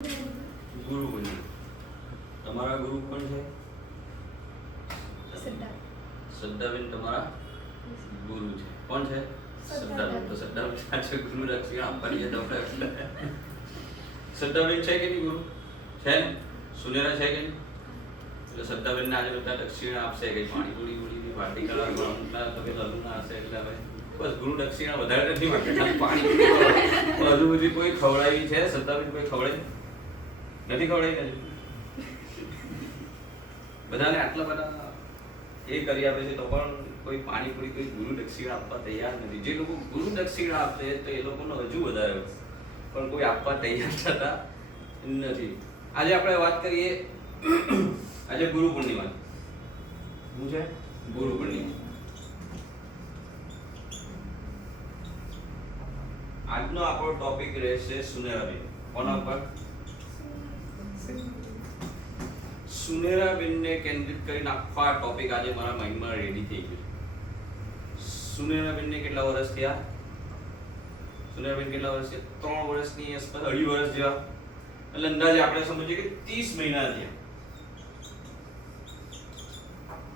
ગુરુ બન્યું. તમારા ગુરુ કોણ છે? શ્રદ્ધાબેન તમારા ગુરુ છે. કોણ છે? શ્રદ્ધાબેન. તો શ્રદ્ધાબેન સાચે ગુરુ દક્ષિણા આપવાની છે તમને. શ્રદ્ધાબેન છે કે નહીં ગુરુ? છે ને? સુનેરા છે કે નહીં? એટલે શ્રદ્ધાબેન ને આજે બધા દક્ષિણા આપશે કે પાણીપુરી પૂરી પાર્ટી કરાવવા અમુકના તો કે લગ્ન હશે એટલે હવે બસ ગુરુ દક્ષિણા વધારે નથી માંગતા. પાણીપુરી હજુ બધી કોઈ ખવડાવી છે? શ્રદ્ધાબેન કોઈ ખવડાવી નથી? ખવડાવી નથી. બધાને આટલા બધા એ કરી આપે છે તો પણ કોઈ પાણીપુરી કોઈ ગુરુ દક્ષિણા આપવા તૈયાર નથી. જે લોકો ગુરુ દક્ષિણા આપે તો એ લોકોનો હજુ વધારે પણ કોઈ આપવા તૈયાર થતા નથી. આજે આપણે વાત કરીએ આજે ગુરુ પૂર્ણિમા. શું છે? ગુરુ પૂર્ણિમા. આજનો આપણો ટોપિક રહેશે સુનેરાબેન. કોના પર? સુનેરાબેનને કેન્દ્રિત કરીને આખો આ ટોપિક આજે મારા માઇન્ડમાં રેડી થઈ ગયો. સુનેરાબેનને કેટલા વર્ષ થયા? સુનેરાબેન કેટલા વર્ષ છે? 3 વર્ષની આસપાસ, 2.5 વર્ષ જેવા. એટલે અંદાજે આપણે સમજીએ કે 30 મહિના થયા.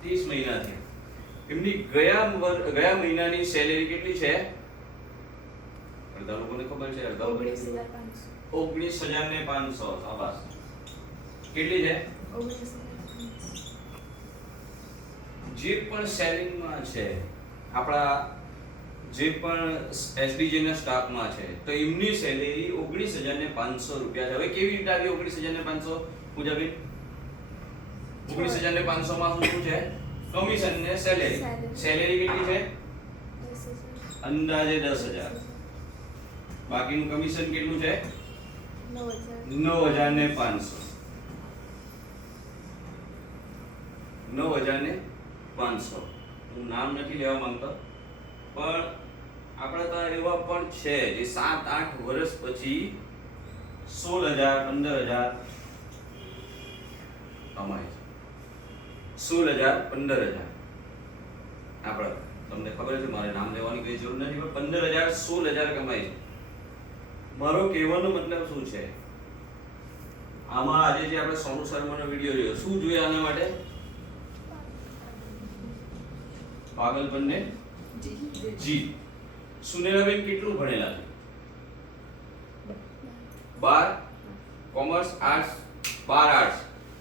30 મહિના થયા. એમની ગયા મહિનાની સેલેરી કેટલી છે? અડધા લોકોને ખબર છે, અડધા 19,500. શાબાશ. કેટલી છે? જે પણ સેલિંગમાં છે આપણા જે પણ એસડીજી ના સ્ટાફમાં છે તો એમની સેલેરી 19,500 રૂપિયા છે. હવે કેવી રીતે આવી 19,500? પૂજાબેન 19,500 માં શું છે? કમિશન ને સેલેરી. સેલેરી કેટલી છે? અંદાજે 10,000. બાકીનું કમિશન કેટલું છે? 9,500. 9,500. હું નામ નથી લેવા માંગતો પણ આપણા તો એવા પણ છે જે 7-8 વર્ષ પછી 16,000 15,000 કમાય છે. 16,000 15,000. આપણે તમને ખબર છે, મારે નામ લેવાની કોઈ જરૂર નથી, પણ 15,000 16,000 કમાય છે. મારો કહેવાનો મતલબ શું છે? આમાં આજે જે આપણે સોનુ શર્માનો વિડિયો જોયો, શું જોયા આના માટે? પાગલપન ને જીત. સુનેરાબેન કેટલું ભણેલા છે? 12 કોમર્સ આર્ટ્સ. 12 આર્ટ્સ.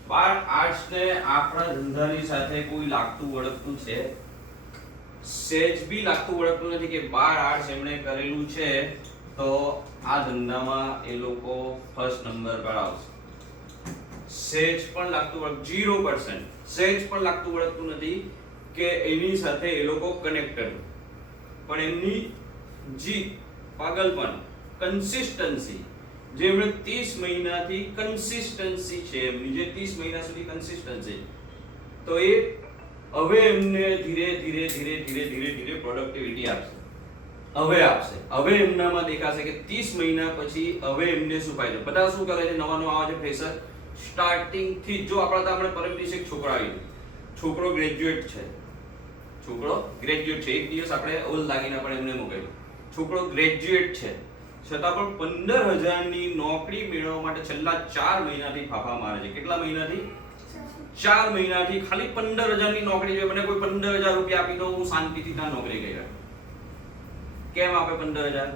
12 આર્ટ્સ ને આપણા ધંધાની સાથે કોઈ લાગતું વળગતું છે? સેજ બી લાગતું વળગતું નથી કે 12 આર્ટ્સ એમણે કરેલું છે તો આ ધંધામાં એ લોકો ફર્સ્ટ નંબર પર આવશે. સેજ પણ લાગતું વળગતું 0%. સેજ પણ લાગતું વળગતું નથી કે એની સાથે એ લોકો કનેક્ટેડ. પણ એમની જીત, પાગલપન, કન્સિસ્ટન્સી, જે એમણે 30 મહિનાથી કન્સિસ્ટન્સી છે એમની, જે 30 મહિના સુધી કન્સિસ્ટન્સી, તો એ હવે એમને ધીરે ધીરે પ્રોડક્ટિવિટી આપશે. હવે એમનામાં દેખાશે કે 30 મહિના પછી હવે એમને શું ફાયદો. બધા શું કરે છે? નવા આવે છે ફ્રેશર. સ્ટાર્ટિંગ થી જો આપણા તો આપણે પરમ દિવસે એક છોકરો આવી, છોકરો ગ્રેજ્યુએટ છે. એક દિવસ આપણે ઓલ લાગીને આપણે એમને મોકલ્યો. છોકરો ગ્રેજ્યુએટ છે છતાં પણ 15,000 ની નોકરી મેળવવા માટે છેલ્લા 4 મહિનાથી ફાફા મારે છે. કેટલા મહિનાથી? 4 મહિનાથી ખાલી 15,000 ની નોકરી જોઈએ. મને કોઈ 15,000 રૂપિયા આપી દો, હું શાંતિથી ત્યાં નોકરી કર્યા. કેમ આપે 15,000?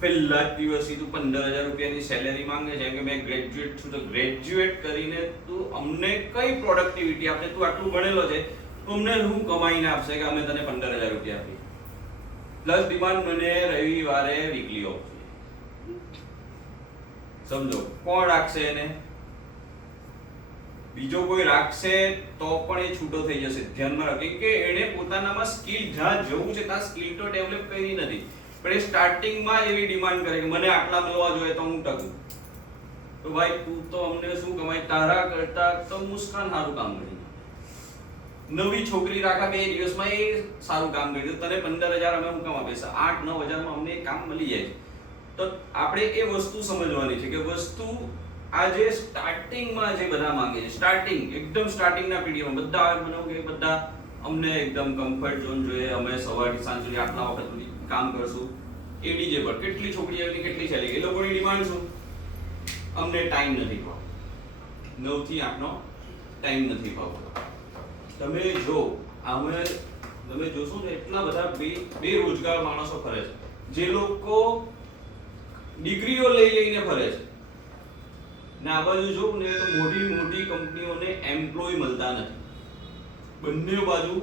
પહેલા જ દિવસથી તું 15,000 રૂપિયાની સેલેરી માંગે છે કે મેં ગ્રેજ્યુએટ છું, તો ગ્રેજ્યુએટ કરીને તું અમને કઈ પ્રોડક્ટિવિટી આપશે? તું આટલું ભણેલો છે, અમને શું કમાઈને આપશે કે અમે તને 15,000 રૂપિયા આપી? પ્લસ ડિમાન્ડ મને રવિવારે વીકલી ઓફ છે. સમજો કોણ રાખશે એને? બીજો કોઈ રાખશે તો પણ એ છૂટો થઈ જશે. ધ્યાનમાં રાખો કે એને પોતાનામાં સ્કિલ જ્યાં જવું છે ત્યાં સ્કિલ તો ડેવલપ કરી નથી, પણ એ સ્ટાર્ટિંગમાં એવી ડિમાન્ડ કરે કે મને આટલા મળવા જોઈએ તો હું ટકું. તો ભાઈ તું તો અમને શું કમાય? તારા કરતા તો મુસ્કાન સારું કામ કરી. નવી છોકરી રાખા 2 દિવસમાં એ સારું કામ કરી દે. તને 15,000 અમે હું કામ આપે? 8-9,000 માં અમને કામ મળી જાય. તો આપણે એ વસ્તુ સમજવાની છે કે વસ્તુ આજે સ્ટાર્ટિંગમાં જે બધા માંગે છે, એકદમ સ્ટાર્ટિંગના પીડીએમાં બધા બનાવ કે બધા અમને એકદમ કમ્ફર્ટ ઝોન જોઈએ, અમે સવારથી સાંજ સુધી આટલા વખત સુધી કામ કરશું. એ ડીજે પર કેટલી છોકરી આવેલી, કેટલી ચાલી, એ લોકોની ડિમાન્ડ શું? અમને ટાઈમ નથી ભાવતો, 9 થી 8 નો ટાઈમ નથી ભાવતો. તમે જો અમે તમે જોશો ને એટલા બધા બેરોજગાર માણસો ફરે છે, જે લોકો ડિગ્રીઓ લઈને ફરે છે, ને આ બાજુ જોઉં ને તો મોટી મોટી કંપનીઓને એમ્પ્લોય મળતા નથી. બંને બાજુ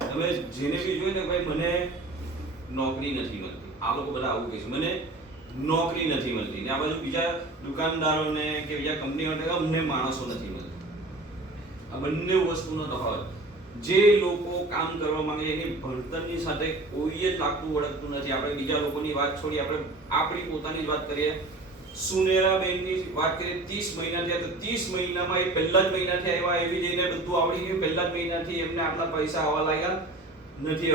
તમે જેને બી જોઈ ને ભાઈ મને નોકરી નથી મળતી, આ લોકો બધા આવું કહે છે મને નોકરી નથી મળતી, ને આ બાજુ બીજા દુકાનદારોને કે બીજા કંપનીઓને અમને માણસો નથી મળતા. આ બંને વસ્તુનો તફાવત. જે લોકો કામ કરવા માંગે એની ભણતરની સાથે કોઈ જ લાગતું વળગતું નથી. આપણે બીજા લોકોની વાત છોડી આપણે આપણી પોતાની જ વાત કરીએ. સુનેરા બેનની વાત કરીએ, 30 મહિના થયા તો 30 મહિનામાં એ પહેલા જ મહિનાથી આવ્યા, એવી જઈને બધું આવડી ગયું, પહેલા જ મહિનાથી એમને આટલા પૈસા આવવા લાગ્યા નથી.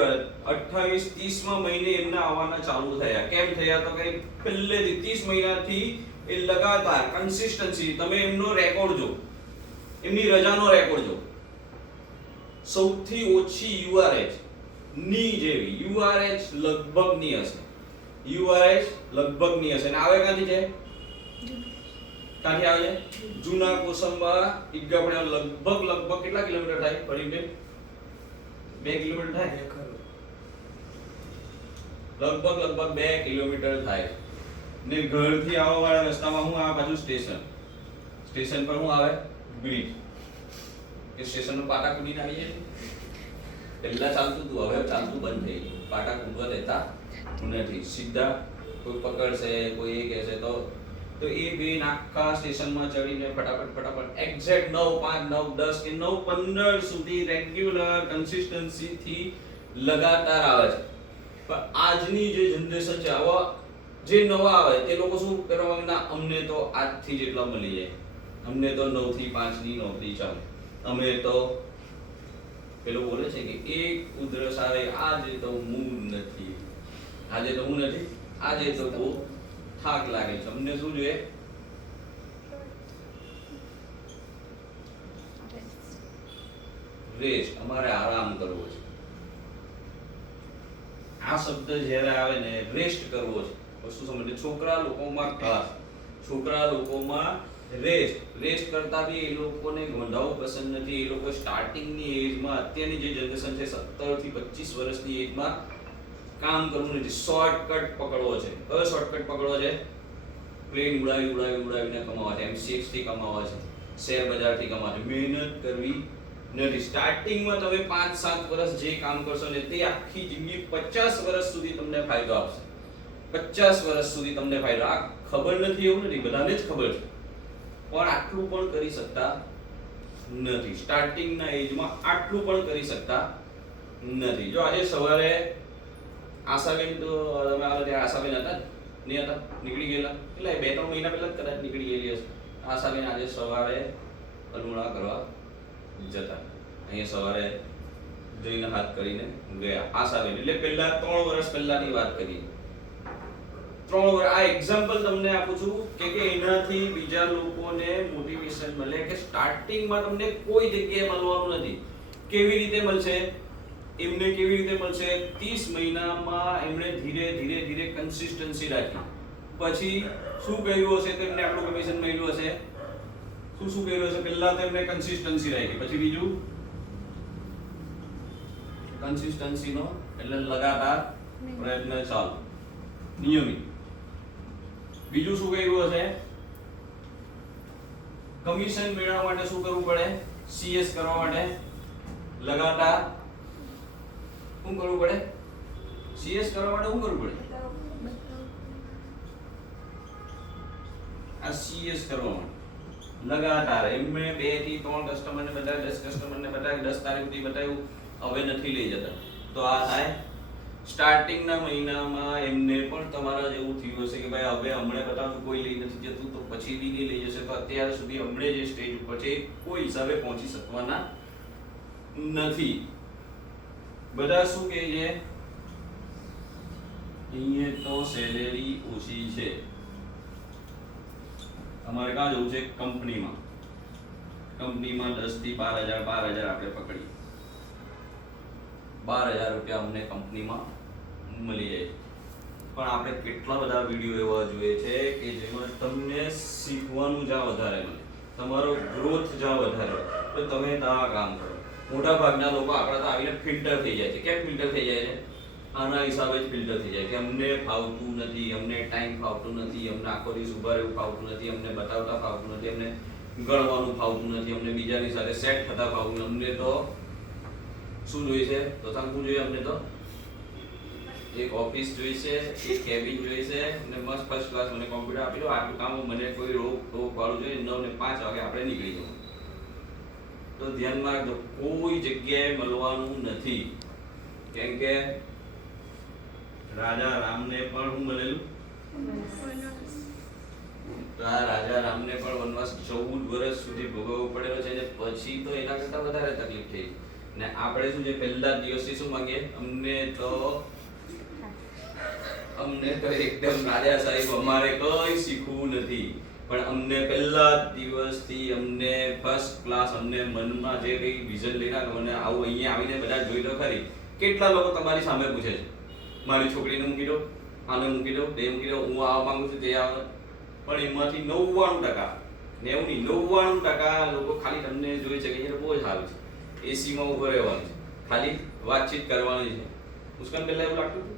28-30માં મહિને એમના આવવાના ચાલુ થયા. કેમ થયા તો કઈ પહેલેથી 30 મહિનાથી એ લગાતાર કન્સિસ્ટન્સી. તમે એમનો રેકોર્ડ જો, એમની રજાનો રેકોર્ડ જો, સૌથી ઓછી URH ની જેવી URH લગભગ ની હશે, URH લગભગ ની હશે. ને આવે ક્યાંથી છે? ક્યાંથી આવે છે? જૂના કોસંબા ઈગ્ગાપણે લગભગ કેટલા કિલોમીટર થાય? ફરીને 2 કિલોમીટર થાય. લગભગ 2 કિલોમીટર થાય. ને ઘરથી આવવા વાળા રસ્તામાં હું આ બાજુ સ્ટેશન પર હું આવે બ્રિજ કે સ્ટેશન નો પાટા કૂદીને આવી જાય. પહેલા ચાલતું હતું, હવે ચાલતું બંધ થઈ ગયું. પાટા કૂદવા દેતા નથી. સીધા કોઈ પકડશે, કોઈ એ કહેશે તો એ બે નાકા સ્ટેશનમાં ચડીને ફટાફટ એક્ઝેક્ટ 9:05, 9:10 કે 9:15 સુધી રેગ્યુલર કન્સિસ્ટન્સી થી લગાતાર આવે છે. પણ આજની જે જનરેશન છે, આવા જે નવા આવે તે લોકો શું કરવા માંગતા? અમને તો આજથી જ એટલા મળી જાય, અમને તો 9 થી 5 ની નોકરી ચાલે, અમે તો પેલો બોલે છે કે એક ઉધરસ આવે, આજે તો હું નથી, આજે તો બહુ થાક લાગે છે. અમને શું જોઈએ? રેસ્ટ. અમારે આરામ કરવો છે. આ શબ્દ જ્યારે આવે ને, રેસ્ટ કરવો છે, વસ્તુ સમજે. છોકરા લોકોમાં ખાસ, છોકરા લોકોમાં રેસ્ટ કરતા બી એ લોકોને ગોંધાવું પસંદ નથી. એ લોકો સ્ટાર્ટિંગની એજમાં, અત્યારની જે જનરેશન છે 17 થી 25 વર્ષની એજમાં કામ કરવું નથી, શોર્ટકટ પકડવો છે. કયો શોર્ટકટ પકડવો છે? પ્લેન ઉડાવીને કમાવા છે, M6 થી કમાવા છે, શેર બજારથી કમાવા છે. મહેનત કરવી નથી. સ્ટાર્ટિંગમાં તમે 5-7 વર્ષ જે કામ કરશો ને, તે આખી જિંદગી 50 વર્ષ સુધી તમને ફાયદો આપશે. 50 વર્ષ સુધી તમને ફાયદો. આ ખબર નથી એવું નથી, બધાને જ ખબર છે, પણ આટલું પણ કરી શકતા નથી. સ્ટાર્ટિંગના એજમાં આટલું પણ કરી શકતા નથી. જો આજે સવારે આશાબેન, તો તમે આવે ત્યારે આશાબેન હતા નહીં હતા? નીકળી ગયેલા એટલે 2-3 મહિના પહેલા જ કદાચ નીકળી ગયેલી હશે. આશાબેન આજે સવારે અલુણા કરવા જતા, અહીંયા સવારે જઈને હાથ કરીને ગયા. આશાબેન એટલે પહેલા 3 વર્ષ પહેલાની વાત કરીએ. 3 વર્ષ. આ એક્ઝામ્પલ તમને આપું છું કે એનાથી બીજા લોકોને મોટિવેશન મળે કે સ્ટાર્ટિંગમાં તમને કોઈ જગ્યાએ મળવાનું નથી. કેવી રીતે મળશે? એમને કેવી રીતે મળશે? 30 મહિનામાં એમણે ધીરે કન્સિસ્ટન્સી રાખી. પછી શું કર્યું હશે? તેમને આટલું કમિશન મળ્યું હશે. શું કર્યું હશે? પહેલા તો એમને કન્સિસ્ટન્સી રાખી, પછી બીજું કન્સિસ્ટન્સીનો એટલે લગાતાર પ્રયત્ન ચાલુ, નિયમિત. બીજું શું કર્યું હશે? કમિશન મેળવવા માટે શું કરવું પડે? CS કરવા માટે લગાતાર શું કરવું પડે? CS કરવા માટે શું કરવું પડે? આ CS કરવા માટે લગાતાર એમને 2 થી 3 કસ્ટમરને બતાવ્યા, 10 કસ્ટમરને બતાવ્યા, 10 તારીખ સુધી બતાવ્યું, હવે નથી લઈ જતા. તો આ થાય સ્ટાર્ટિંગના મહિનામાં એમને પણ તમારા જેવું થયું હશે કે ભાઈ હવે હમણે બતાવું કોઈ લઈ નથી જતું, તો પછી બી નહીં લઈ જશે. તો અત્યાર સુધી હમણે જે સ્ટેજ ઉપર છે કોઈ હિસાબે પહોંચી શકવાના નથી. બધા શું કહે છે? અહીંયા તો સેલેરી ઓછી છે, અમારે ક્યાં જવું છે? કંપનીમાં 10 થી 12,000 આપણે પકડીએ. 12,000 રૂપિયા અમને કંપનીમાં મળી જાય. પણ આપણે કેટલા બધા વિડીયો એવા જોઈએ છે કે જેમાં તમને શીખવાનું જ્યાં વધારે મળે, તમારો ગ્રોથ જ્યાં વધારે, તો તમે ત્યાં કામ કરો. મોટા ભાગના લોકો આપણા તો આવીને ફિલ્ટર થઈ જાય છે. કેમ ફિલ્ટર થઈ જાય છે? આના હિસાબે જ ફિલ્ટર થઈ જાય કે અમને ફાવતું નથી, અમને ટાઈમ ફાવતું નથી, અમને આખો દિવસ ઉભા રહેવું ફાવતું નથી, અમને બતાવતા ફાવતું નથી, અમને ગણવાનું ફાવતું નથી, અમને બીજાની સાથે સેટ થતા ફાવતું. અમને તો શું જોઈએ છે? તો શું જોઈએ? અમને તો એક ઓફિસ જોઈશે, એક કેબિન જોઈશે અને મસ્ત ફર્સ્ટ ક્લાસ મને કોમ્પ્યુટર આપી દો. આટલું કામ મને કોઈ રોક વાળું જોઈએ. 9 ને 5 વાગે આપણે નીકળી જવું. તો ધ્યાનમાં રાખજો, કોઈ જગ્યાએ મળવાનું નથી. કેમ કે રાજા રામને પણ હું મળેલું, રાજા રામને પણ વનવાસ 14 વર્ષ સુધી ભોગવવો પડેલો છે. પછી તો એના કરતા વધારે તકલીફ થઈ. ને આપણે શું છે, પહેલા દિવસથી શું માંગીએ? અમને તો એકદમ રાજા સાહેબ અમારે કઈ શીખવું નથી, પણ અમને પહેલા દિવસથી અમને ફર્સ્ટ ક્લાસ, અમને મનમાં જે કઈ વિઝન લઈને મને આવું અહીંયા આવીને બધા જોઈ લો ખરી. કેટલા લોકો તમારી સામે પૂછે છે, મારી છોકરીને મૂકી દો, આને મૂકી દો, તે મૂકી દો, હું આવા માંગુ છું, તે આવે. પણ એમાંથી 99%, 99% લોકો ખાલી તમને જોઈ છે કે એ બહુ જ સારું છે, એસીમાં ઉભો રહેવાનું છે, ખાલી વાતચીત કરવાની છે. મુસ્કાન પહેલા એવું લાગતું હતું?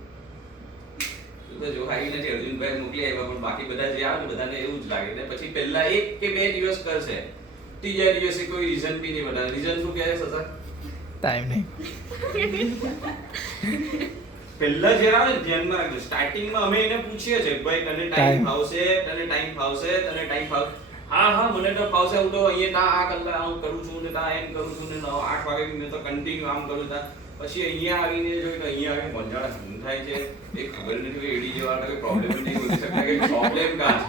તો જો હાઈ નથી, અર્જુનભાઈ મોકલી આવ્યા, પણ બાકી બધા જે આવે બધાને એવું જ લાગે. ને પછી પહેલા 1 કે 2 દિવસ કરશે, ત્રીજા દિવસે કોઈ રીઝન બી નહીં બતાવે. રીઝન શું કહે છે સસા? ટાઈમ નહીં. પહેલા જે આવે ધ્યાનમાં રાખજો, સ્ટાર્ટિંગમાં અમે એને પૂછીએ છે, ભાઈ તને ટાઈમ ફાવશે, તને ટાઈમ ફાવશે, તને ટાઈમ ફાવશે? હા મને તો ફાવશે, હું તો અહીંયા આ કલાક હું કરું છું ને તા એમ કરું છું ને 8 વાગે મેં તો કન્ટિન્યુ આમ કરું તા. પછી અહીંયા આવીને જોઈ તો અહીંયા આવીને મંજાળા શું થાય છે એ ખબર નથી. એડી જેવા કે પ્રોબ્લેમ નથી હોઈ શકતા, કે પ્રોબ્લેમ કાં છે?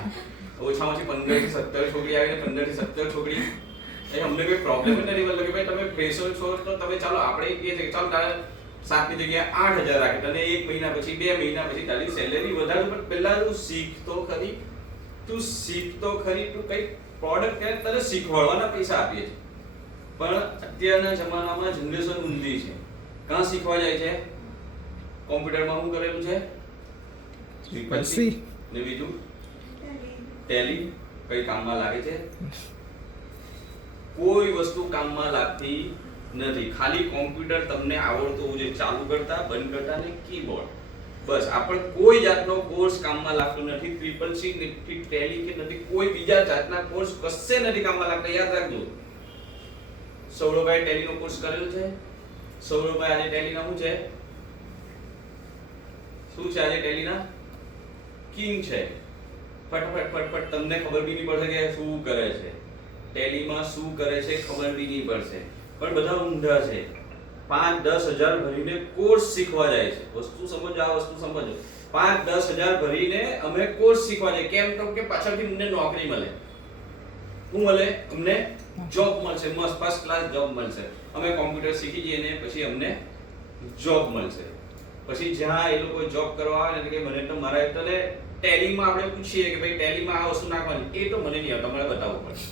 ઓછામાં ઓછી 15 થી 17 છોકરી આવીને 15 થી 17 છોકરી એ અમને કોઈ પ્રોબ્લેમ જ નથી. મતલબ કે ભાઈ તમે ફ્રેશર છો તો તમે ચાલો આપણે કહીએ છે ચાલો તારે 7 ની જગ્યાએ 8000 રાખે, તને 1 મહિના પછી 2 મહિના પછી તારી સેલેરી વધારે. પણ પહેલા તું શીખ તો ખરી, તું કઈ પ્રોડક્ટ કે તને શીખવાડવાના પૈસા આપીએ છે. પણ અત્યારના જમાનામાં જનરેશન ઊંધી છે. કાં શીખવા જાય છે? કોમ્પ્યુટરમાં શું કરેલું છે? ફ્રીક્વન્સી ને બીજું ટેલી. કઈ કામમાં લાગે છે? કોઈ વસ્તુ કામમાં લાગતી નથી. ખાલી કોમ્પ્યુટર તમને આવડતું હોવું જોઈએ, ચાલુ કરતા, બંધ કરતા ને કીબોર્ડ, બસ. આપણે કોઈ જાતનો કોર્સ કામમાં લાગતો નથી. ટ્રિપલ-સી નથી, ટેલી કે નથી, કોઈ બીજા જાતના કોર્સ કશે નથી કામમાં લાગતા. યાદ રાખજો. સૌરભભાઈ ટેલીનો કોર્સ કરેલો છે? સૌરભભાઈ આજે ટેલીના શું છે? આજે ટેલીના કિંગ છે. ફટાફટ તમને ખબર બી નહીં પડશે કે શું કરે છે ટેલીમાં, શું કરે છે ખબર બી નહીં પડશે. પણ બધા ઊંધા છે. 5-10 હજાર ભરીને કોર્સ શીખવા જાય છે. વસ્તુ સમજો, આ વસ્તુ સમજો. 5-10 હજાર ભરીને અમે કોર્સ શીખવા જાય. કેમ? તો કે પાછળથી અમને નોકરી મળે. શું મળે? અમને જોબ મળશે, મસ્ત ફર્સ્ટ ક્લાસ જોબ મળશે. અમે કોમ્પ્યુટર શીખી જઈએ ને પછી અમને જોબ મળશે. પછી જ્યાં એ લોકો જોબ કરવા આવે ને કે મને તો મારા એટલે ટેલીમાં આપણે પૂછીએ કે ભાઈ ટેલીમાં આ વસ્તુ નાખવાની, એ તો મને નહીં આવડે, તમારે બતાવવું પડે.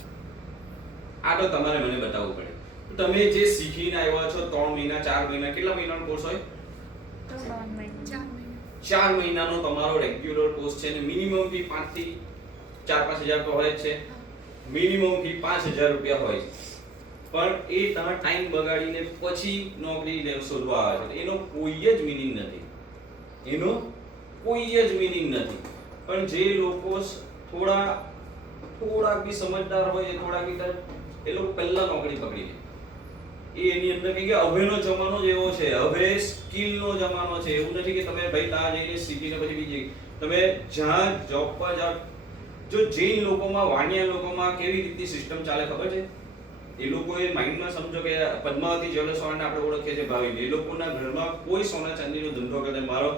આ તો તમારે મને બતાવવું પડે. તમે જે શીખીને આવ્યા છો 3 મહિના 4 મહિના, કેટલા મહિનાનો કોર્સ હોય? 4 મહિનાનો તમારો રેગ્યુલર કોર્સ છે ને મિનિમમ ફી 5 થી 4-5 હજાર તો હોય જ છે. મિનિમમ ફી 5000 રૂપિયા હોય છે. પણ એ તમે ટાઈમ બગાડીને પછી નોકરી શોધવા આવે છે, એનો કોઈ જ મીનિંગ નથી. પણ જે લોકો થોડાક બી સમજદાર હોય, થોડાક બી એ લોકો પહેલા નોકરી પકડી લે. એની અંદર કે હવેનો જમાનો જ એવો છે, હવે સ્કિલનો જમાનો છે. એવું નથી કે તમે ભાઈ ત્યાં જઈને શીખીને પછી બીજી તમે જ્યાં જોબ પર જાઓ. જો જૈન લોકોમાં, વાણિયા લોકોમાં કેવી રીતની સિસ્ટમ ચાલે ખબર છે? એ લોકોએ માઇન્ડમાં સમજો કે પદ્માવતી જ્વેલર્સવાળાને આપણે ઓળખીએ છીએ ભાવિન, એ લોકોના ઘરમાં કોઈ સોના ચાંદીનો ધંધો કરે. મારો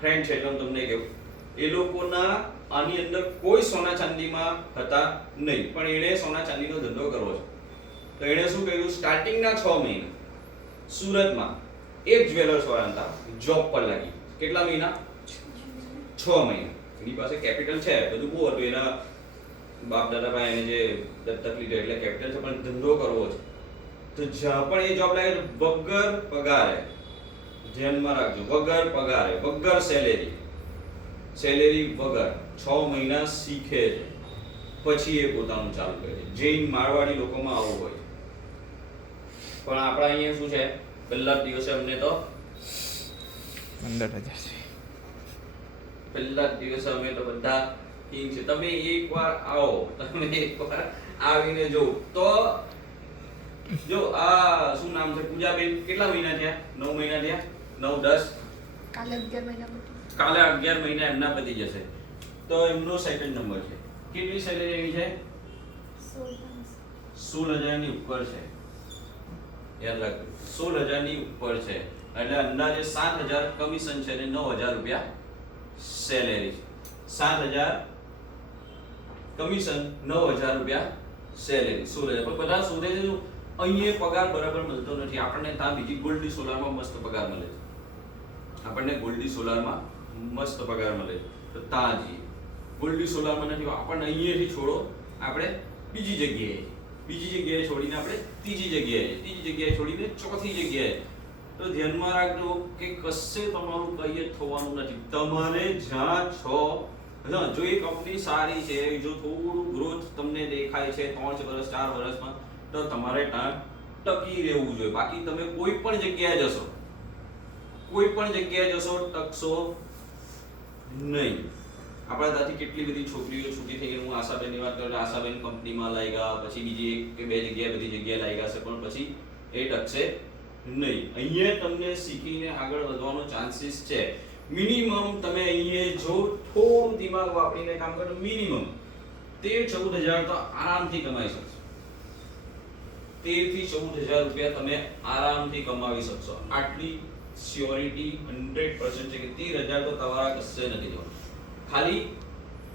ફ્રેન્ડ છે એટલે તમને કહું, એ લોકોના આની અંદર કોઈ સોના ચાંદીમાં હતા નહીં, પણ એણે સોના ચાંદીનો ધંધો કરવો છે. તો એણે શું કર્યું? સ્ટાર્ટિંગના 6 મહિના સુરતમાં એક જ્વેલર્સ વાળા હતા, જોબ પર લાગી. કેટલા મહિના? 6 મહિના. એની પાસે કેપિટલ છે, બધું બહુ હતું. એના બાપ દાદા ભાઈ એને જે દત્તક લીધો એટલે કેપિટલ છે, પણ ધંધો કરવો છે. તો જ્યાં પણ એ જોબ લાગે વગર પગારે, ધ્યાનમાં રાખજો, વગર પગારે, વગર સેલેરી. સેલેરી વગર 6 મહિના શીખે છે, પછી એ પોતાનું ચાલુ કરે છે. જૈન મારવાડી લોકોમાં આવું હોય છે. પણ આપણા અહીંયા શું છે, પહેલા દિવસે અમને તો 15,000 છે. પહેલા દિવસે અમે તો બધા કિંગ છે. તમે એકવાર આવો, તમે એકવાર આવીને જો તો જો આ શું નામ છે, પૂજાબેન કેટલા મહિના થયા? 9 મહિના થયા, 9 10 કાલે 11 મહિના પછી કાલે 11 મહિના એમના પતી જશે. તો એમનો સેકન્ડ નંબર છે. કેટલી સેલેરી એવી છે? 16,000 ની ઉપર છે. યાદ રાખજો, 16,000 ની ઉપર છે. એટલે અંદાજે 7,000 કમિશન છે અને 9,000 રૂપિયા સેલેરી છે. 7,000 કમિશન, 9,000 રૂપિયા સેલેરી, 16,000. પણ બધા શોધે છે જો અહીંયા પગાર બરાબર મળતો નથી. આપણને ત્યાં બીજી ગોલ્ડી સોલારમાં મસ્ત પગાર મળે છે. આપણને ગોલ્ડી સોલારમાં મસ્ત પગાર મળે છે. તો ત્યાં જઈએ. ગોલ્ડી સોલારમાં નથી, આપણને અહીંયાથી છોડો, આપણે બીજી જગ્યાએ છોડીને આપણે ત્રીજી જગ્યાએ છોડીને ચોથી જગ્યાએ. તો ધ્યાનમાં રાખજો કે કશે તમારું કઈ જ થવાનું નથી. તમારે જ્યાં છો, જો એ કંપની સારી છે, જો થોડું ગ્રોથ તમને દેખાય છે 3 વર્ષ 4 વર્ષમાં, તો તમારે ત્યાં ટકી રહેવું જોઈએ. બાકી તમે કોઈ પણ જગ્યાએ જશો ટકશો નહીં. આપણા ત્યાંથી કેટલી બધી છોકરીઓ છૂટી થઈ ગઈ. હું આશાબેનની વાત કરું, આશાબેન કંપનીમાં લાગ્યા, પછી બીજી 1 કે 2 જગ્યાએ બધી જગ્યાએ લાગ્યા છે, પણ પછી એ ટકશે નહીં. અહીંયા તમને શીખીને આગળ વધવાનો ચાન્સીસ છે. મિનિમમ તમે અહીંયા જો થોડું દિમાગ વાપરીને કામ કરો, મિનિમમ 13-14,000 તો આરામથી કમાઈ શકશો. 13,000 થી 14,000 રૂપિયા તમે આરામથી કમાવી શકશો. આટલી સ્યોરિટી 100% છે કે 13,000 તો તમારા કશે નથી જવાનું. ખાલી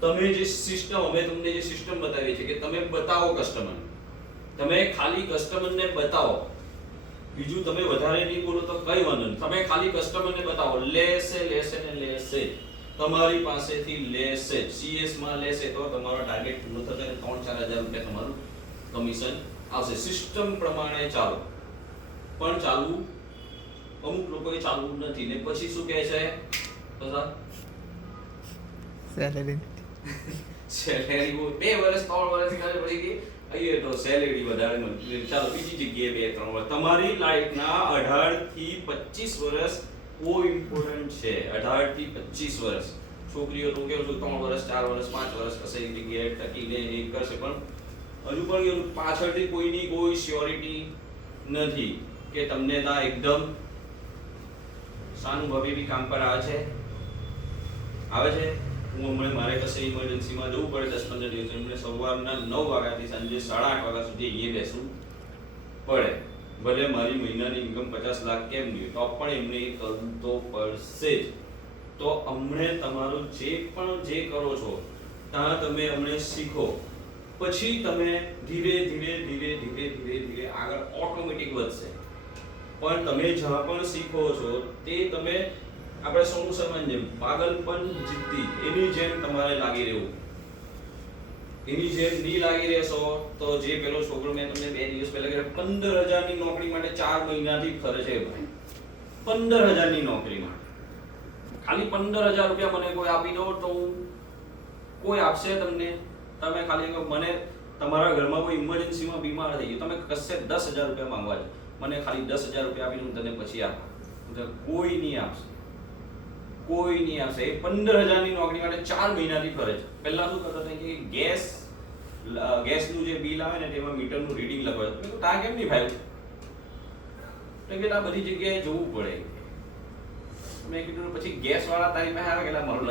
તમે જે સિસ્ટમ, અમે તમને જે સિસ્ટમ બતાવી છે કે તમે બતાવો કસ્ટમરને, તમે ખાલી કસ્ટમરને બતાવો, બીજું તમે વધારે નહીં બોલો તો કઈ વાંધો નહીં. તમે ખાલી કસ્ટમરને બતાવો, લેશે ને લેશે, તમારી પાસેથી લેશે, CS માં લેશે તો તમારો ટાર્ગેટ પૂરો થશે અને 3-4,000 રૂપિયા તમારું કમિશન આવશે. સિસ્ટમ પ્રમાણે ચાલો. પણ ચાલવું અમુક લોકોએ ચાલવું નથી ને પછી શું કહે છે, સેલેરી સેલેરી 2 વર્ષ 3 વર્ષ કરે પડી ગઈ, અહીંયા તો સેલેરી વધારે મળતી. ચાલો બીજી જગ્યાએ 2-3 વર્ષ. તમારી લાઈફના 18 થી 25 વર્ષ બહુ ઇમ્પોર્ટન્ટ છે. 18 થી 25 વર્ષ. છોકરીઓ તો કેવું છું 3 વર્ષ 4 વર્ષ 5 વર્ષ કશે એક જગ્યાએ ટકીને એ કરશે, પણ હજુ પણ એવું પાછળથી કોઈની કોઈ સ્યોરિટી નથી કે તમને ત્યાં એકદમ સાનુભવી બી કામ પર આવે છે. હું હમણાં મારે કશે ઇમરજન્સીમાં જવું પડે 10-15 દિવસ, એમને સવારના 9 વાગ્યાથી સાંજે 8:30 વાગ્યા સુધી અહીંયા બેસવું પડે. ભલે મારી મહિનાની ઇન્કમ 50 લાખ કેમ નહીં, તો પણ એમને એ કરવું તો પડશે જ. તો હમણે તમારું જે કરો છો ત્યાં તમે હમણે શીખો, પછી તમે ધીરે ધીરે આગળ ઓટોમેટિક વધશે. પણ તમે જ્યાં પણ શીખો છો તે તમે આપણે સોનુ શર્માની જેમ પાગલપન જીતી એની જેમ તમારે લાગી રહેવું. એની જેમ નહીં લાગી રહેશો તો જે પેલો છોકરો મેં તમને 2 દિવસ પહેલા કીધું 15,000 ની નોકરી માટે 4 મહિનાથી ફરે છે ભાઈ. 15,000 ની નોકરી માટે ખાલી 15,000 રૂપિયા મને કોઈ આપી દો તો કોઈ આપશે તમને? તમે ખાલી મને તમારા ઘરમાં કોઈ ઇમરજન્સીમાં બીમાર થઈ ગયું, તમે કશે 10,000 રૂપિયા માંગવા છે, મને ખાલી 10,000 રૂપિયા આપીને હું તને પછી આપું, કોઈ નહીં આપશે. એ 15,000 ની નોકરી માટે 4 મહિનાથી ફરે છે. પહેલા શું કરતા હતા કે ગેસનું જે બિલ આવે ને તેમાં મીટરનું રીડિંગ લખવા, મેં તા કેમ નહીં ફાવ્યું? તો કે આ બધી જગ્યાએ જવું પડે. મેં કીધું પછી ગેસ વાળા તારી પાસે આવે કે મારું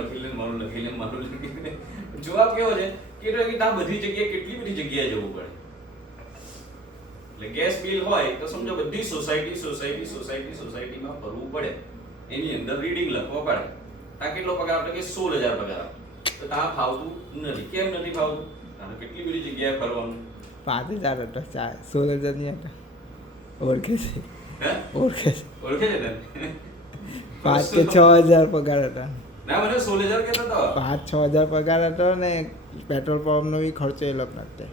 લખી લે. જવાબ કેવો છે કે આ બધી જગ્યાએ કેટલી બધી જગ્યાએ જવું પડે. એટલે ગેસ બિલ હોય તો સમજો બધી સોસાયટીમાં ભરવું પડે, એની અંદર રીડિંગ લખવા પડે. તા કેટલો પગાર આપે કે 16,000 પગાર આપે. તો તા ફાવતું નથી. કેમ નથી ફાવતું? કારણ કેટલી બધી જગ્યાએ ફરવાનું. 5,000 હતા, 16,000 નહીં હતા. ઓળખે છે તને 5 કે 6,000 પગાર હતા. ના મને 16,000 કહેતો હતો. 5-6,000 પગાર હતો ને પેટ્રોલ પંપનો બી ખર્ચો એ લોકો નાખતે.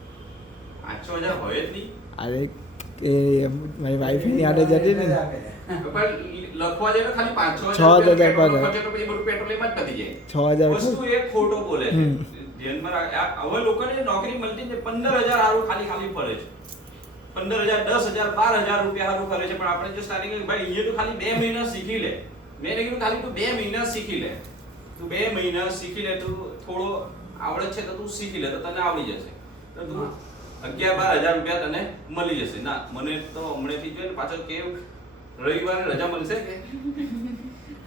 5-6,000 હોય જ નહીં. અરે એ મારી વાઈફની આડે જતી ને પણ લખવા જાય તો ખાલી 5-6 6,000 પેટ્રોલ પર ખર્ચે તો પછી બધું પેટ્રોલ એમાં જ પતી જાય. 6,000 વસ્તુ એ ખોટો બોલે છે. ધ્યાનમાં રાખ. હવે લોકોને નોકરી મળતી ને 15,000 હારું ખાલી ફરે છે. 15,000, 10,000, 12,000 રૂપિયા હારું ફરે છે. પણ આપણે જો સ્ટાર્ટિંગ ભાઈ અહીંયા તો ખાલી 2 મહિના શીખી લે. મેં કીધું ખાલી તું 2 મહિના શીખી લે. તું 2 મહિના શીખી લે, તું થોડો આવડત છે તો તું શીખી લે તો તને આવડી જશે. તો તું 11-12,000 રૂપિયા તને મળી જશે. ના મને તો હમણાંથી જોઈએ ને પાછળ કેવું રવિવારે રજા મળશે કે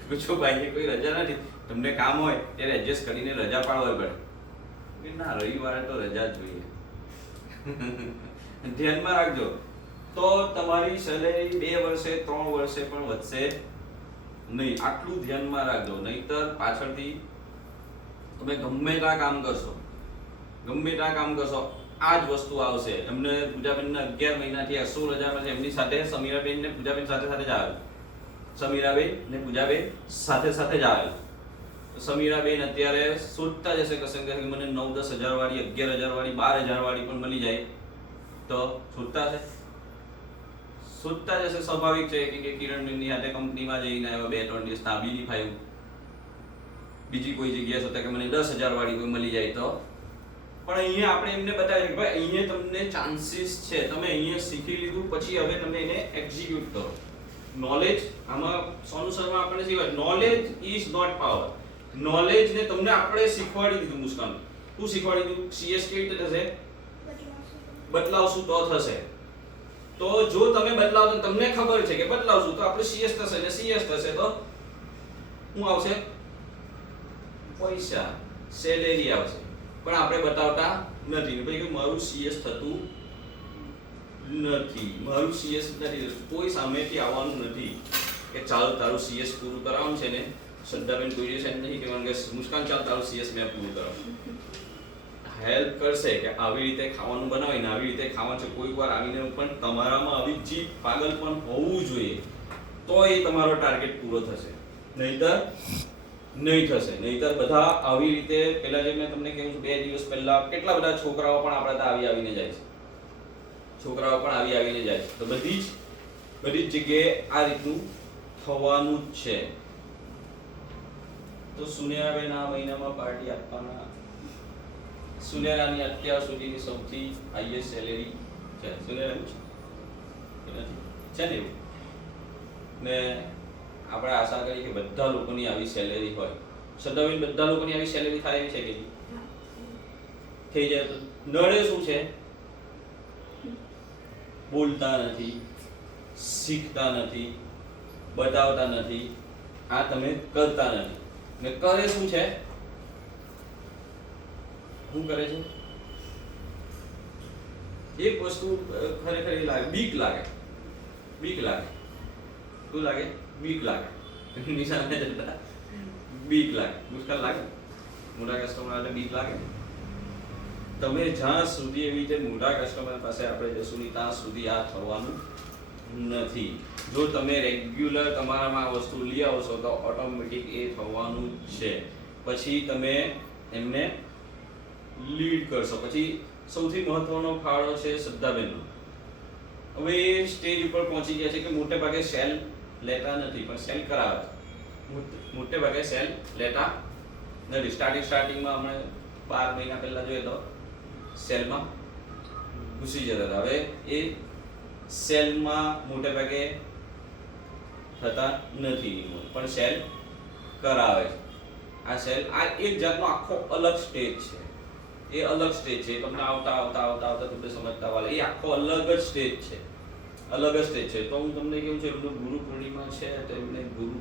પૂછો ભાઈ કોઈ રજા નથી, તમને કામ હોય ત્યારે એડજસ્ટ કરીને રજા પાડવી પડે કે ના રવિવારે તો રજા જ જોઈએ. ધ્યાનમાં રાખજો તો તમારી સેલેરી 2 વર્ષે 3 વર્ષે પણ વધશે નહીં. આટલું ધ્યાનમાં રાખજો, નહીતર પાછળથી તમે ગમે ત્યાં કામ કરશો આ જ વસ્તુ આવશે. એમને પૂજાબેનને 11 મહિનાથી 16 રજામાં છે. એમની સાથે સમીરાબેન ને પૂજાબેન સાથે જ આવે. સમીરાબેન ને પૂજાબેન સાથે જ આવે. સમીરાબેન અત્યારે શોધતા જશે કશે કે મને 9-10 હજાર વાળી, 11,000 વાળી, 12,000 વાળી પણ મળી જાય તો શોધતા જશે. સ્વાભાવિક છે કે કિરણબેનની સાથે કંપનીમાં જઈને આવ્યા 2-3 દિવસ તાબીની ફાયું. બીજી કોઈ જગ્યાએ શોધતા કે મને 10,000 વાળી કોઈ મળી જાય તો. પણ અહીંયા આપણે એમને બતાવીએ કે ભાઈ અહીંયા તમને ચાન્સીસ છે, તમે અહીંયા શીખી લીધું પછી હવે તમે એને એક્ઝિક્યુટ કરો. નોલેજ આમાં સોલ્યુશનમાં આપણે શીખવાય knowledge is not power. Knowledge ને તમને આપણે શીખવાડી દીધું. મુસ્કાન શું શીખવાડી દીધું? CS કેવી રીતે થશે? બદલાવશું તો થશે. તો જો તમે બદલાવ તમને ખબર છે કે બદલાવશું તો આપણે CS થશે ને CS થશે તો શું આવશે? પૈસા, સેલેરી આવશે. પણ આપણે બતાવતા નથી ભાઈ કે મારું CS થતું નથી, મારું CS નથી. કોઈ સામેથી આવવાનું નથી કે ચાલ તારું CS પૂરું કરાવવાનું છે ને. શ્રદ્ધાબેન કોઈ દિવસ એમ નહીં કહેવાનું કે મુસ્કાન ચાલ તારું CS મેં પૂરું કરાવું. હેલ્પ કરશે કે આવી રીતે ખાવાનું બનાવીને આવી રીતે ખાવાનું છે. કોઈક વાર આવીને પણ તમારામાં આવી જીત પાગલ પણ હોવું જોઈએ તો એ તમારો ટાર્ગેટ પૂરો થશે. નહીં થશે. બધા આવી રીતે પહેલા જે મેં તમને કહ્યું 2 દિવસ પહેલા કેટલા બધા છોકરાઓ પણ આપણા ત્યાં આવીને જાય છે. તો બધી જ જગ્યાએ આ રીતનું થવાનું જ છે. તો સુનેરાબેન આ મહિનામાં પાર્ટી આપવાના. સુનેરાની અત્યાર સુધીની સૌથી હાઈએસ્ટ સેલેરી છે. સુનેરાની છે ને એવું. ને આપણે આશા કરી કે બધા લોકોની આવી સેલેરી હોય. સદાબેન બધા લોકોની આવી સેલેરી થાય એવી છે કે થઈ જાય તો નડે શું છે? બોલતા નથી, શીખતા નથી, બતાવતા નથી, આ તમે કરતા નથી. ને કરે શું છે? શું કરે છે? એક વસ્તુ ખરેખર એ લાગે, બીક લાગે. શું લાગે? બીક લાગે. નિશાને જતા બીક લાગે. મુશ્કેલ લાગે. મોટા કસ્ટમર એટલે બીક લાગે. તમે જ્યાં સુધી એવી રીતે મોટા કસ્ટમર પાસે આપણે જશું નહીં ત્યાં સુધી આ થવાનું નથી. જો તમે રેગ્યુલર તમારામાં આ વસ્તુ લઈ આવશો તો ઓટોમેટિક એ થવાનું જ છે. પછી તમે એમને લીડ કરશો. પછી સૌથી મહત્વનો ફાળો છે શ્રદ્ધાબેનનો. હવે એ સ્ટેજ ઉપર પહોંચી ગયા છે કે મોટે ભાગે સેલ લેતા નથી પણ સેલ કરાવે છે. મોટે ભાગે સેલ લેતા નથી. સ્ટાર્ટિંગમાં અમે 12 મહિના પહેલા જોઈએ તો સેલમાં ઘૂસી જતા હતા. હવે એ સેલમાં મોટે ભાગે થતા નથી પણ સેલ કરાવે છે. આ સેલ આ એક જાતનો આખો અલગ સ્ટેજ છે. એ અલગ સ્ટેજ છે. તમને આવતા તમને સમજતા વાળા એ આખો અલગ જ સ્ટેજ છે. તો હું તમને કેવું છે એમનું ગુરુ પૂર્ણિમા છે તો એમને ગુરુ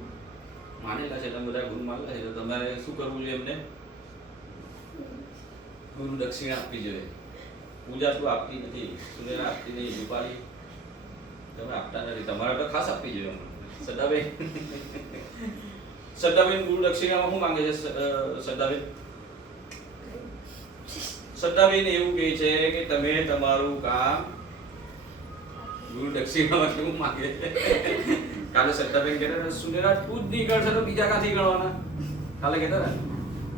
માનેલા છે. તમે બધા ગુરુ માનેલા છે તો તમારે શું કરવું જોઈએ? એમને ગુરુ દક્ષિણા આપવી જોઈએ. પૂજા શું આપતી નથી, સુનેરા આપતી નહીં, રૂપાળી તમે આપતા નથી. તમારે તો ખાસ આપવી જોઈએ. શ્રદ્ધાબેન ગુરુ દક્ષિણામાં શું માંગે છે? શ્રદ્ધાબેન એવું કહે છે કે તમે તમારું કામ ગુરુ દક્ષિણામાં કેવું માંગે છે? કાલે શ્રદ્ધાબેન કહેતા સુનેરા તું જ નહીં કરશે તો બીજા ક્યાંથી ગણવાના? કાલે કહેતા ને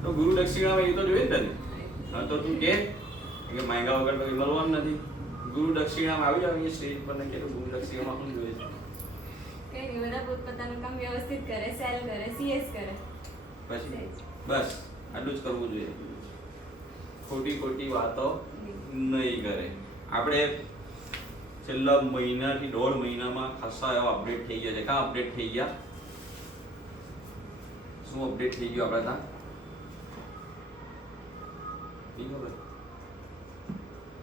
તો ગુરુ દક્ષિણામાં એ તો જોઈએ જ નથી. હા તો તું કે માંગા વગર તો મળવાનું નથી. ગુરુ દક્ષિણામાં આવી જાવ સ્ટેજ પર ને કે ગુરુ દક્ષિણામાં શું જોઈએ છે? કઈ નહીં, બધા પોતપોતાનું કામ વ્યવસ્થિત કરે, સેલ કરે, CS કરે. પછી બસ આટલું જ કરવું જોઈએ. ખોટી ખોટી વાતો નહીં કરે. આપણે છેલ્લા મહિનાથી 1.5 મહિનામાં ખાસા એવા અપડેટ થઈ ગયા છે. કાં અપડેટ થઈ ગયા? શું અપડેટ થઈ ગયું આપણે ત્યાં? નહીં ખબર.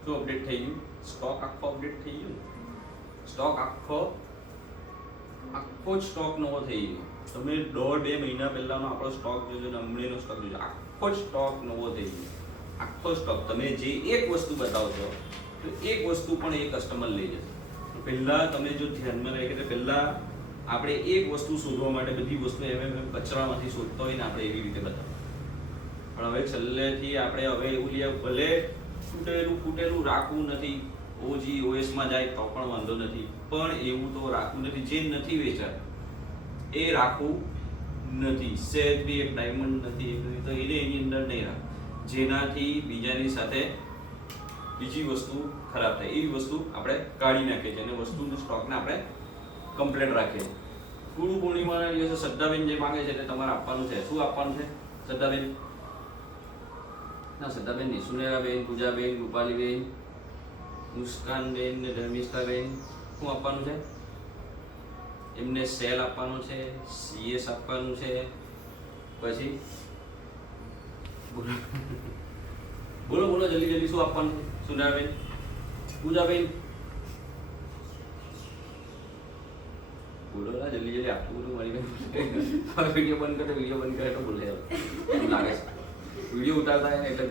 શું અપડેટ થઈ ગયું? સ્ટોક આખો અપડેટ થઈ ગયો. સ્ટોક આખો જ સ્ટોક નવો થઈ ગયો. તમે 1.5-2 મહિના પહેલાનો આપણો સ્ટોક જોજો ને હમણાંનો સ્ટોક જોજો, આખો જ સ્ટોક નવો થઈ ગયો. આખો સ્ટોક. તમે જે એક વસ્તુ બતાવો છો તો એક વસ્તુ પણ એ કસ્ટમર લઈ જશે. પહેલા તમે જો ધ્યાનમાં રાખી કે પહેલા આપણે એક વસ્તુ શોધવા માટે બધી વસ્તુ એમ કચરામાંથી શોધતા હોય ને આપણે એવી રીતે બતાવો. પણ હવે છેલ્લેથી આપણે હવે એવું લઈએ, ભલે ફૂટેલું રાખવું નથી, ઓજી ઓએસમાં જાય તો પણ વાંધો નથી, પણ એવું તો રાખવું નથી. જે નથી વેચાતું એ રાખવું નથી. સેજ બી એક ડાયમંડ નથી તો એને એની અંદર નહીં રાખ, જેનાથી બીજાની સાથે બીજી વસ્તુ ખરાબ થાય એવી વસ્તુ આપણે કાઢી નાખીએ છીએ અને વસ્તુનો સ્ટોકને આપણે કમ્પ્લીટ રાખીએ છીએ. ગુરુ પૂર્ણિમાના દિવસે શ્રદ્ધાબેન જે માંગે છે તે તમારે આપવાનું છે. શું આપવાનું છે શ્રદ્ધાબેન? ના, શ્રદ્ધાબેન નહીં, સુનેરાબેન, પૂજાબેન, રૂપાલીબેન, મુસ્કાનબેન ને ધર્મિષ્ઠાબેન. શું આપવાનું છે? એમને સેલ આપવાનું છે, CS આપવાનું છે. પછી બોલો બોલો જલ્દી જલ્દી શું આપવાનું છે? સુનેરાબેન, પૂજાબેન, બોલો ના જલ્દી જલ્દી. આટલું બધું મારી વિડીયો બંધ કરે તો બોલે લાગે છે વિડીયો ઉતારતા એટલે